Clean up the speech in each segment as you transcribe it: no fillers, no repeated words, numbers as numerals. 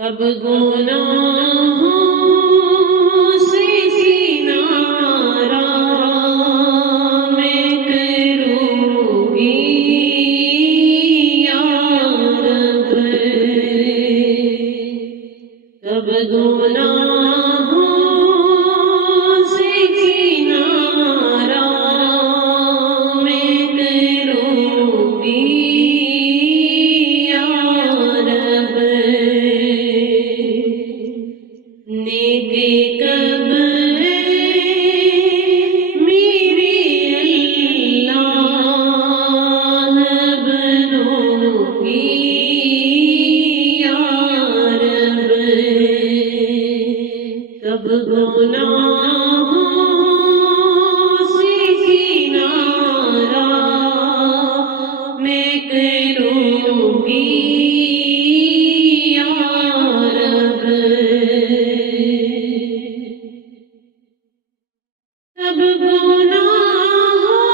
کب گناہوں سے کنارہ میں کروں گی یا رب، کب گناہوں سے کنارہ میں کروں گی یا رب، نیک قبر میری اللہ بنوں گی یا رب، کب گناہوں سے کنارہ میں کروں گی یا رب، کب گناہوں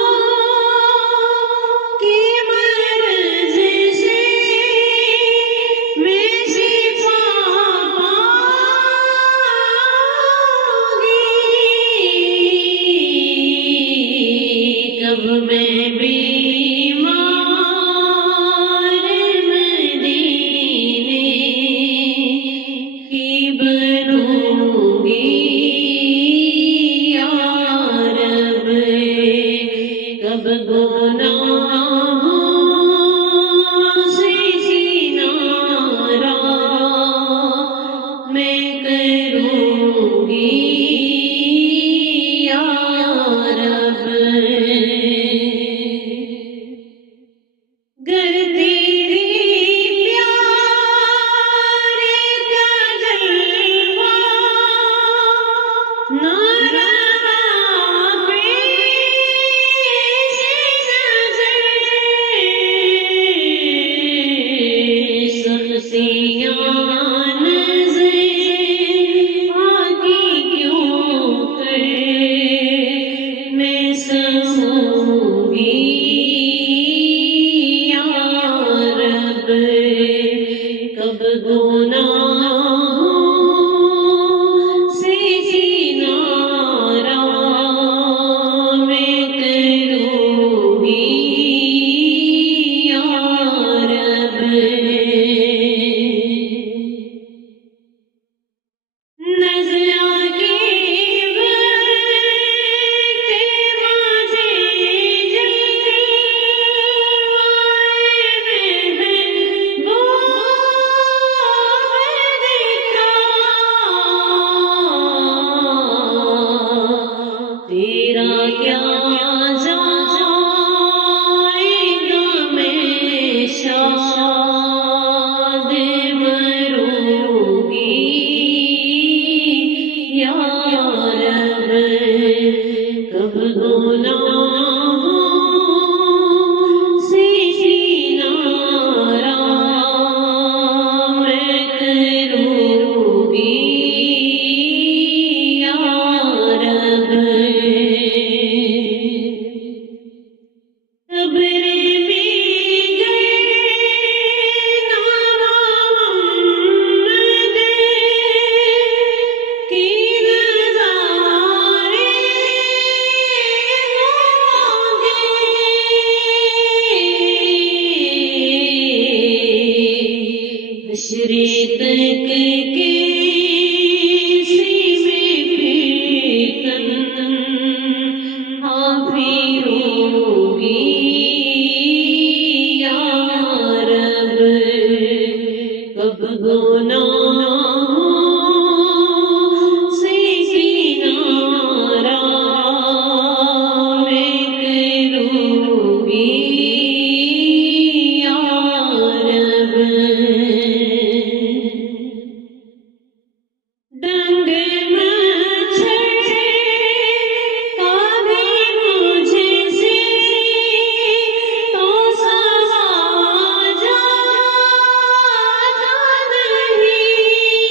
کی مرض سے میں شفا پاؤں گی، کب میں بیمار مدینے کی بنوں گی یا رب، کب گناہوں سے کنارہ میں کروں گی یا رب، گر تیری پیارے کا جلوہ نہ رہا پیش نظر، سختیاں نظر آتی کیوں کر میں سہوں گی یا رب، کب گناہوں سے کنارہ میں کروں گی یا رب، نظر آگے بڑھتے مجھے جلوائے محبوب دکھا، تیرا کیا جائے گا میں شاد مروں گی یا رب، کب گناہوں سے کنارہ میں کروں گی یا رب، قبر میں گئے نانا محمد کی نظارے ہوں گے، حشر تک کے میں تنہا پھروں گی یا رب، کب گناہوں سے کنارہ میں کروں گی یا رب، ڈنگ مچھر کا بھی مجھے سے تو سہا جاتا نہیں،